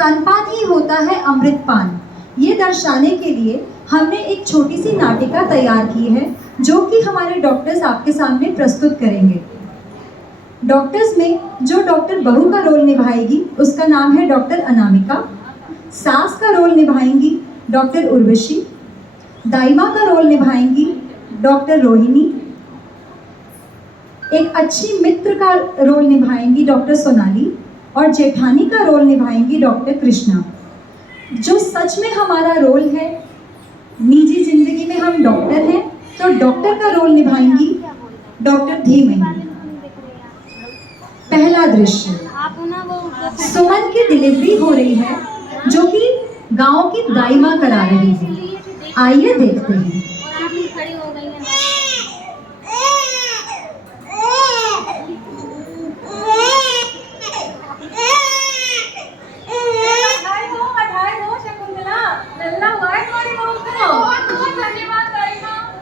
स्तनपान ही होता है अमृतपान। ये दर्शाने के लिए हमने एक छोटी सी नाटिका तैयार की है जो कि हमारे डॉक्टर्स आपके सामने प्रस्तुत करेंगे। डॉक्टर्स में जो डॉक्टर बहू का रोल निभाएगी उसका नाम है डॉक्टर अनामिका। सास का रोल निभाएंगी डॉक्टर उर्वशी। दाइमा का रोल निभाएंगी डॉक्टर रोहिणी। एक अच्छी मित्र का रोल निभाएंगी डॉक्टर सोनाली और जेठानी का रोल निभाएंगी डॉक्टर कृष्णा। जो सच में हमारा रोल है, निजी जिंदगी में हम डॉक्टर हैं, तो डॉक्टर का रोल निभाएंगी डॉक्टर धीमही। पहला दृश्य, सुमन की डिलीवरी हो रही है जो कि गांव की दाइमा करा रही है। आइए देखते हैं।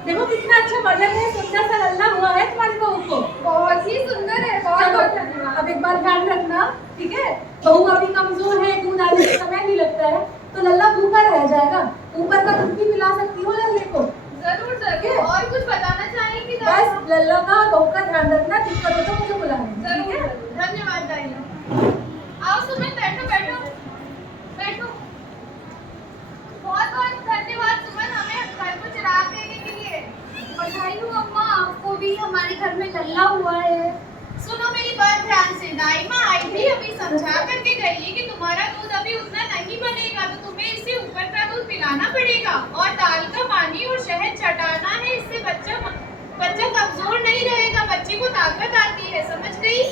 देखो कितना अच्छा बदन है, सुंदर सा लल्ला हुआ है तुम्हारी बहू को। बहुत ही सुंदर है, बहुत धन्यवाद। अब एक बार ध्यान रखना, ठीक है? बहू अभी कमजोर है, दूध आने में समय नहीं लगता है, तो लल्ला भूखा रह जाएगा। ऊपर का दूध भी पिला सकती हो लल्ले को। जरूर जरूर। और कुछ बताना चाहेंगी? बस लल्ला का बहू का ध्यान रखना, दिक्कत हो तो मुझे बुलाना। जरूर। धन्यवाद दाइया। आओ सुमन, बैठो बैठो बैठो। बहुत बहुत धन्यवाद सुमन, हमें घर को चिराग देने के लिए। बधाई हो अम्मा, आपको भी हमारे घर में लल्ला हुआ है। सुनो मेरी बात ध्यान से, दाइमा आई थी, अभी समझा करके गई है कि तुम्हारा दूध अभी उतना नहीं बनेगा, तो तुम्हें इससे ऊपर का दूध पिलाना पड़ेगा और दाल का पानी और शहद चटाना है। इससे बच्चा कमजोर नहीं रहेगा, बच्चे को ताकत आती है। समझ गई?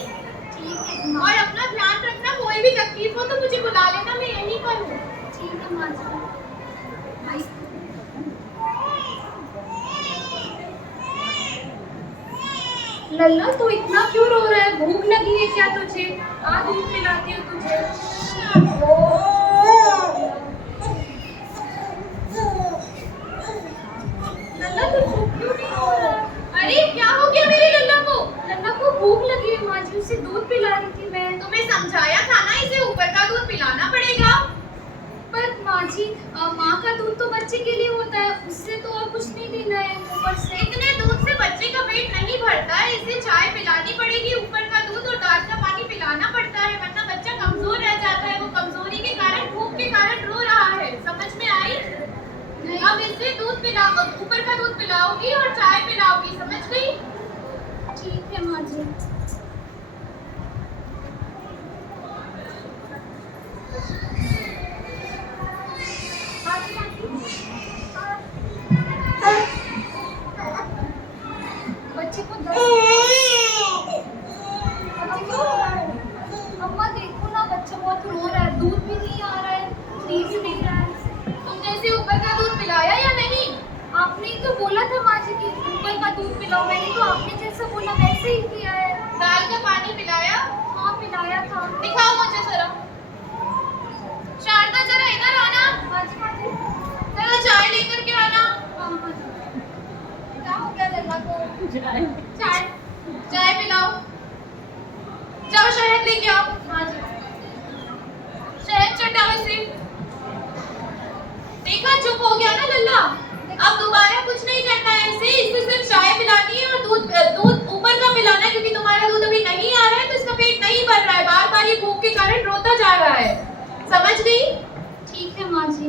ठीक है माँ। और अपना ध्यान रखना, कोई भी तकलीफ हो तो मुझे बुला लेना, मैं यहीं पर हूँ। ठीक है माँ जी। लल्ला तू इतना क्यों रो रहा है? भूख लगी है क्या तुझे? आ दूध पिलाती हूँ तुझे। लल्ला तू चुप क्यों नहीं हो रहा? अरे क्या हो गया मेरे लल्ला को? लल्ला को भूख लगी है माँ जी, उसे दूध पिला रही थी मैं। तुम्हें समझाया था ना, इसे ऊपर का दूध पिलाना पड़ेगा। पर माँ जी, माँ का दूध तो बच्चे के लिए होता है, उससे तो और कुछ नहीं देना है ऊपर से। इतने दूध से बच्चे का पेट नहीं भरता है, इसे चाय पिलानी पड़ेगी, ऊपर का दूध और दाल का पानी पिलाना पड़ता है, वरना बच्चा कमजोर रह जाता है। वो कमजोरी के कारण, भूख के कारण रो रहा है। समझ में आई? अब इसे दूध पिलाओ, ऊपर का दूध पिलाओगी और चाय पिलाओगी। समझ गई? ठीक है माँ जी। बच्चे को अम्मा देखो ना, बच्चा बहुत रो रहा है, दूध भी नहीं आ रहा है, नींद नहीं रहा है। तुमने इसे ऊपर का दूध पिलाया या नहीं? आपने ही तो बोला था माँ जी कि ऊपर का दूध पिलाओ, मैंने तो आपने जैसा बोला वैसे ही किया है। दाल का पानी पिलाया? हाँ पिलाया था। दिखाओ मुझे जरा। शारदा जरा इधर आना, हाँ जी हाँ जी। जरा चाय लेकर के आना। हाँ हाँ जी। क्या हो गया लल्ला को? चाय पिलाओ। जाओ शहद लेके आओ। हाँ जी। शहद चटाओ इसे। देखा, चुप हो गया ना लल्ला। अब दोबारा कुछ नहीं करना है इसे सिर्फ चाय पिलानी है और दूध ऊपर का पिलाना है, क्योंकि तुम्हारा दूध अभी नहीं आ रहा है, तो इसका पेट नहीं भर रहा है, बार बार ये भूख के कारण रोता जा रहा है। समझ गई? ठीक है माँ जी।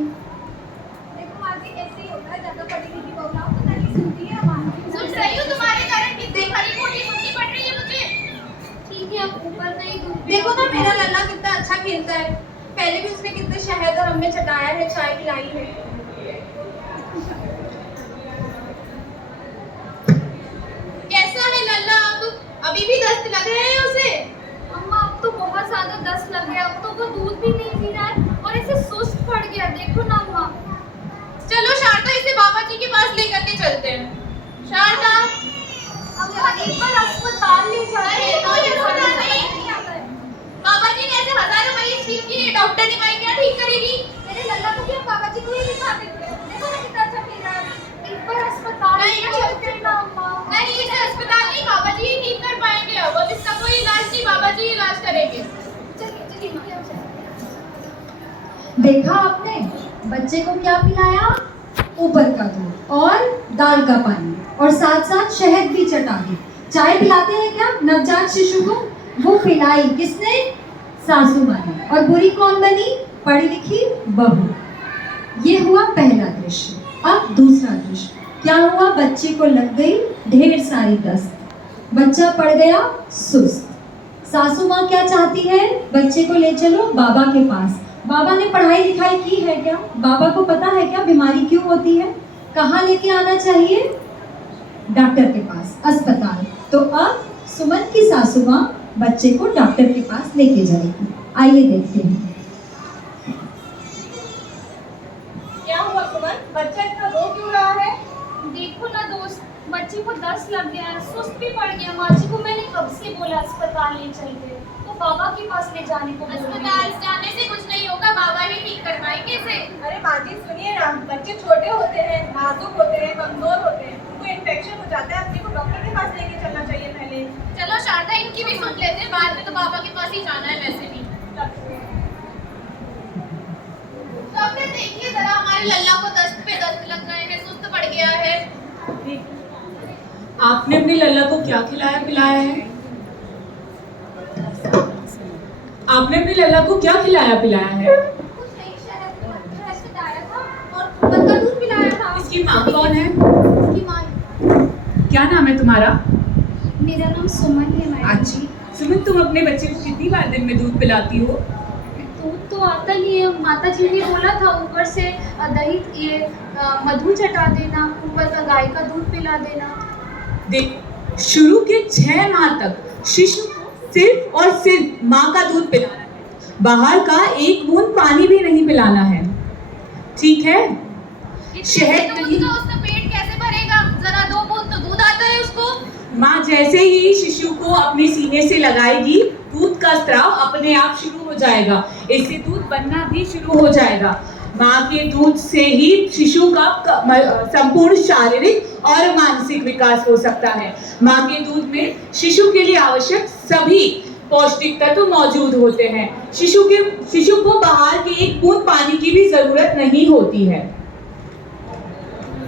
देखो माँ जी, ऐसे ही होता है, ज्यादा पढ़ी लिखी बहू ना हो तो नहीं सुनती है माँ। सुन रही हूँ, तुम्हारे कारण कितनी खरी खोटी सुननी पड़ रही है मुझे। ठीक है, अब ऊपर का ही दूध। देखो ना मेरा लल्ला कितना अच्छा खेलता है, पहले भी उसने कितने शहद और हमने चटाया है, चाय पिलाई है। कैसा है लल्ला? अब अभी भी दस्त लग रहे हैं उसे? अम्मा अब तो बहुत ज्यादा दस्त लग गया, अब तो वो दूध भी नहीं पी रहा है और इसे सुस्त पड़ गया, देखो ना अम्मा। चलो शारदा, इसे बाबा जी के पास लेकर के चलते हैं। शारदा, अम्मा एक बार अस्पताल ले जाते हैं। बाबा जी ने ऐसे हजारों मरीज ठीक किए, डॉक्टर ने भाई क्या ठीक करेगी? मेरे लल्ला को भी हम बाबा जी को ही दिखा देते हैं, देखो ना कितना अच्छा खेल रहा है। एक बार अस्पताल नहीं, ले चलते हैं ना अम्मा। नहीं, इसे अस्पताल नहीं, बाबा जी ही ठीक कर पाएंगे। अब इसका कोई इलाज नहीं, बाबा जी इलाज करेंगे। चलिए चलिए माँ। देखा आपने, बच्चे को क्या पिलाया? ऊपर का दूध और दाल का पानी, और साथ साथ शहद भी चटा दी। चाय पिलाते हैं क्या नवजात शिशु को? वो पिलाई किसने? सासू माँ ने। और बुरी कौन बनी? पढ़ी लिखी बहू। ये हुआ पहला दृश्य। अब दूसरा दृश्य क्या हुआ? बच्चे को लग गई ढेर सारी दस्त, बच्चा पड़ गया सुस्त। सासू माँ क्या चाहती है? बच्चे को ले चलो बाबा के पास। बाबा ने पढ़ाई लिखाई की है क्या? बाबा को पता है क्या बीमारी क्यों होती है? कहाँ लेके आना चाहिए? डॉक्टर के पास, अस्पताल। तो अब सुमन की सासू माँ बच्चे को डॉक्टर के पास लेके जाएगी। आइए देखते हैं। क्या हुआ सुमन, बच्चा इतना रो क्यों रहा है? देखो ना दोस्त, बच्चे को दस्त लग गया है, सुस्त भी पड़ गया। माँ जी को मैंने कब से बोला अस्पताल ले चलते, तो बाबा के पास ले जाने को बोल रही है। अस्पताल जाने से कुछ नहीं होगा, बाबा ही ठीक करवाएंगे इसे। अरे माँ जी सुनिए ना, बच्चे छोटे होते हैं, नाजुक होते हैं, कमजोर होते हैं, उनको इन्फेक्शन हो जाता है, अपने को डॉक्टर के पास लेके चलना चाहिए पहले। चलो शारदा, इनकी भी सुन लेते हैं, बाद में तो बाबा के पास ही जाना है वैसे भी। डॉक्टर देखिए जरा, हमारे लल्ला को दस्त पे दस्त लग गए हैं, सुस्त पड़ गया है। आपने अपने लल्ला को क्या खिलाया पिलाया है? आपने अपने लल्ला को क्या खिलाया पिलाया है? कुछ नहीं, शहद से डाला था और ऊपर का दूध पिलाया था। इसकी माँ कौन है? इसकी माँ, क्या नाम है तुम्हारा? मेरा नाम सुमन है मैडम अच्छा जी। सुमन, तुम अपने बच्चे को कितनी बार दिन में दूध पिलाती हो? दूध तो आता नहीं है, माता जी ने बोला था ऊपर से दही ये मधु चटा देना, ऊपर का गाय का दूध पिला देना। देखो, शुरू के 6 माह तक शिशु को सिर्फ और सिर्फ माँ का दूध पिलाना है, बाहर का एक बूंद पानी भी नहीं पिलाना है, ठीक है? शहद दूध नहीं। का उसका पेट कैसे भरेगा? जरा 2 बूंद तो दूध आता है उसको। माँ जैसे ही शिशु को अपने सीने से लगाएगी, दूध का स्राव अपने आप शुरू हो जाएगा, इससे दूध बनना भी शुरू हो जाएगा। माँ के दूध से ही शिशु का संपूर्ण शारीरिक और मानसिक विकास हो सकता है। माँ के दूध में शिशु के लिए आवश्यक सभी पौष्टिक तत्व मौजूद होते हैं। शिशु को बाहर के एक बूंद पानी की भी जरूरत नहीं होती है।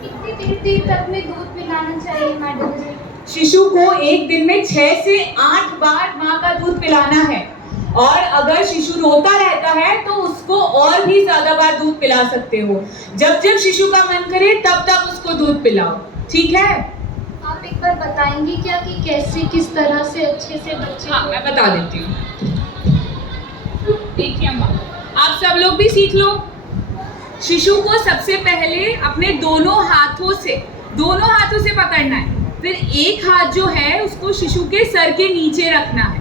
कितनी देर तक में दूध पिलाना चाहिए मैडम जी? शिशु को एक दिन में 6 से 8 बार माँ का दूध पिलाना है, और अगर शिशु रोता रहता है तो उसको और भी ज्यादा बार दूध पिला सकते हो। जब जब शिशु का मन करे तब तब उसको दूध पिलाओ, ठीक है? आप एक बार बताएंगी क्या कि कैसे, किस तरह से अच्छे से बच्चे हाँ, मैं बता देती हूँ। देखिए अम्मा, आप सब लोग भी सीख लो। शिशु को सबसे पहले अपने दोनों हाथों से पकड़ना है, फिर एक हाथ जो है उसको शिशु के सर के नीचे रखना है।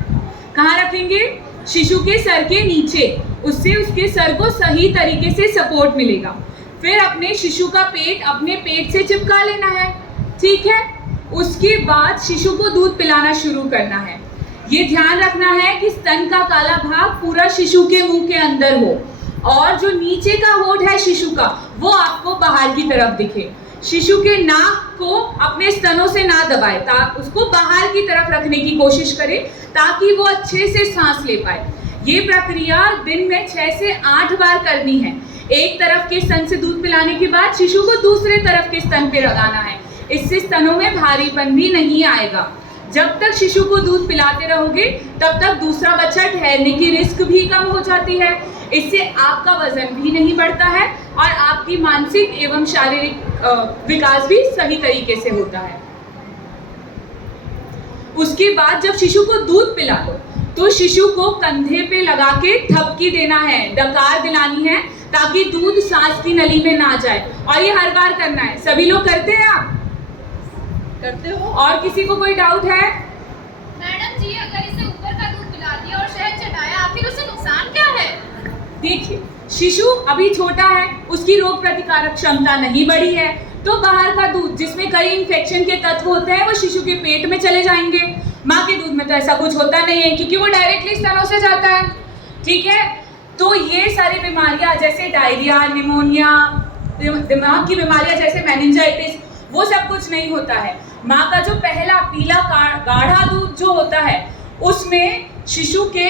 कहाँ रखेंगे? शिशु के सर के नीचे, उससे उसके सर को सही तरीके से सपोर्ट मिलेगा। फिर अपने शिशु का पेट अपने पेट से चिपका लेना है, ठीक है? उसके बाद शिशु को दूध पिलाना शुरू करना है। ये ध्यान रखना है कि स्तन का काला भाग पूरा शिशु के मुंह के अंदर हो, और जो नीचे का होठ है शिशु का, वो आपको बाहर की तरफ दिखे। शिशु के नाक को अपने स्तनों से ना दबाए, उसको बाहर की तरफ रखने की कोशिश करें ताकि वो अच्छे से सांस ले पाए। ये प्रक्रिया दिन में 6 से 8 बार करनी है। एक तरफ के स्तन से दूध पिलाने के बाद शिशु को दूसरे तरफ के स्तन पे लगाना है, इससे स्तनों में भारीपन भी नहीं आएगा। जब तक शिशु को दूध पिलाते रहोगे तब तक दूसरा बच्चा ठहरने की रिस्क भी कम हो जाती है, इससे आपका वजन भी नहीं बढ़ता है और आपकी मानसिक एवं शारीरिक विकास भी सही तरीके से होता है। उसके बाद जब शिशु को दूध पिला दो तो शिशु को कंधे पे लगा के थपकी देना है, डकार दिलानी है, ताकि दूध सांस की नली में ना जाए, और ये हर बार करना है। सभी लोग करते हैं? आप करते हो? और किसी को कोई डाउट है? मैडम जी, अगर इसे ऊपर का दूध पिला दिया और शहद चटाया, आखिर उससे नुकसान क्या है? देखिए, शिशु अभी छोटा है, उसकी रोग प्रतिकारक क्षमता नहीं बढ़ी है, तो बाहर का दूध जिसमें कई इन्फेक्शन के तत्व होते हैं वो शिशु के पेट में चले जाएंगे। माँ के दूध में तो ऐसा कुछ होता नहीं है, क्योंकि वो डायरेक्टली स्तनों से जाता है, ठीक है? तो ये सारी बीमारियां जैसे डायरिया, निमोनिया, दिमाग की बीमारियां जैसे मेनिंजाइटिस, वो सब कुछ नहीं होता है। माँ का जो पहला पीला गाढ़ा दूध जो होता है उसमें शिशु के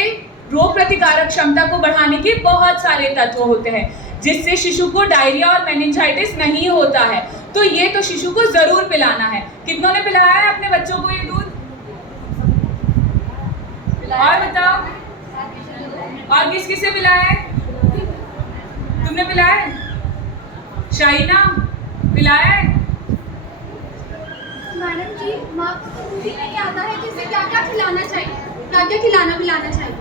रोग प्रतिकारक क्षमता को बढ़ाने के बहुत सारे तत्व होते हैं, जिससे शिशु को डायरिया और मेनिंजाइटिस नहीं होता है। तो ये तो शिशु को जरूर पिलाना है। कितनों ने पिलाया है अपने बच्चों को ये दूध? और बताओ, और किस किसे पिलाया है? तुमने पिलाया है? शाइना पिलाया है? मैडम जी, माँ को तो दूध ही नहीं आता है कि इसे क्या क्या खिलाना चाहिए, क्या क्या खिलाना पिलाना चाहिए।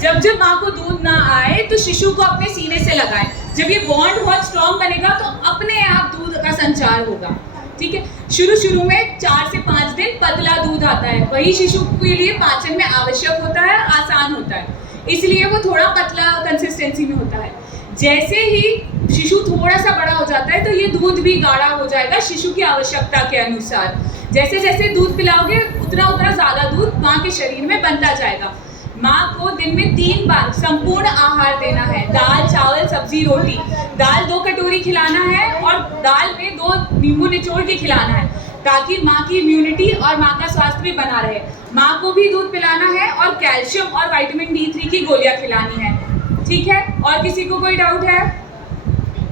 जब जब माँ को दूध ना आए तो शिशु को अपने सीने से लगाएं। जब ये बॉन्ड बहुत स्ट्रॉन्ग बनेगा तो अपने आप दूध का संचार होगा। ठीक है, शुरू में 4 से 5 दिन पतला दूध आता है, वही शिशु के लिए पाचन में आवश्यक होता है, आसान होता है, इसलिए वो थोड़ा पतला कंसिस्टेंसी में होता है। जैसे ही शिशु थोड़ा सा बड़ा हो जाता है तो ये दूध भी गाढ़ा हो जाएगा शिशु की आवश्यकता के अनुसार। जैसे जैसे दूध पिलाओगे उतना उतना ज़्यादा दूध माँ के शरीर में बनता जाएगा। माँ को दिन में 3 बार संपूर्ण आहार देना है, दाल, चावल, सब्जी, रोटी। दाल 2 कटोरी खिलाना है और दाल में 2 नींबू निचोड़ के खिलाना है, ताकि माँ की इम्यूनिटी और माँ का स्वास्थ्य भी बना रहे। माँ को भी दूध पिलाना है और कैल्शियम और विटामिन D3 की गोलियाँ खिलानी है। ठीक है, और किसी को कोई डाउट है?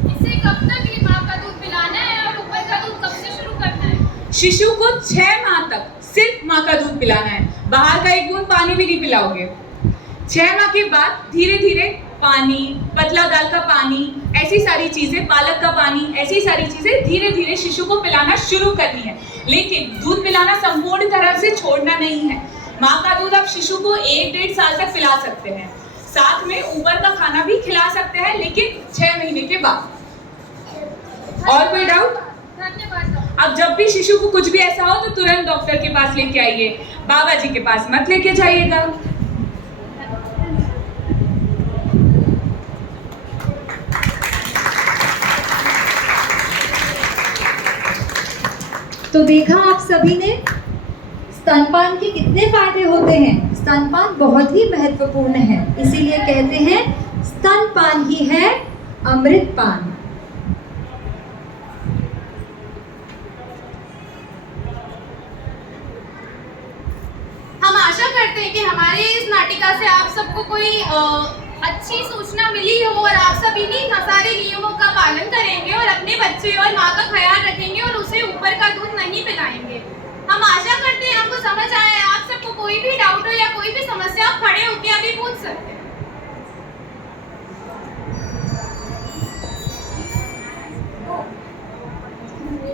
इसे कब तक ये माँ का दूध पिलाना है और ऊपर का दूध कब से शुरू करना है? शिशु को 6 माह तक सिर्फ माँ का दूध पिलाना है, बाहर का 1 बूंद पानी भी नहीं पिलाओगे। 6 माह के बाद धीरे धीरे पानी, पतला दाल का पानी, ऐसी सारी चीजें, पालक का पानी, ऐसी सारी चीजें धीरे धीरे शिशु को पिलाना शुरू करनी है। लेकिन दूध पिलाना संपूर्ण तरह से छोड़ना नहीं है। माँ का दूध आप शिशु को 1-1.5 साल तक पिला सकते हैं, साथ में ऊपर का खाना भी खिला सकते हैं, लेकिन 6 महीने के बाद। और कोई डाउट? धन्यवाद। अब जब भी शिशु को कुछ भी ऐसा हो तो तुरंत डॉक्टर के पास लेके आइए, बाबा जी के पास मत लेके जाइएगा। तो देखा आप सभी ने स्तनपान के कितने फायदे होते हैं। स्तनपान बहुत ही महत्वपूर्ण है, इसीलिए कहते हैं स्तनपान ही है अमृतपान। हम आशा करते हैं कि हमारे इस नाटिका से आप सबको कोई अच्छी सूचना मिली हो और आप सब इन्हीं सारे नियमों का पालन करेंगे और अपने बच्चे और माँ का ख्याल रखेंगे और उसे ऊपर का दूध नहीं पिलाएंगे। हम आशा करते हैं आपको समझ आया है। आप सबको कोई भी डाउट हो या कोई भी समस्या आप खड़े होकर अभी पूछ सकते हैं।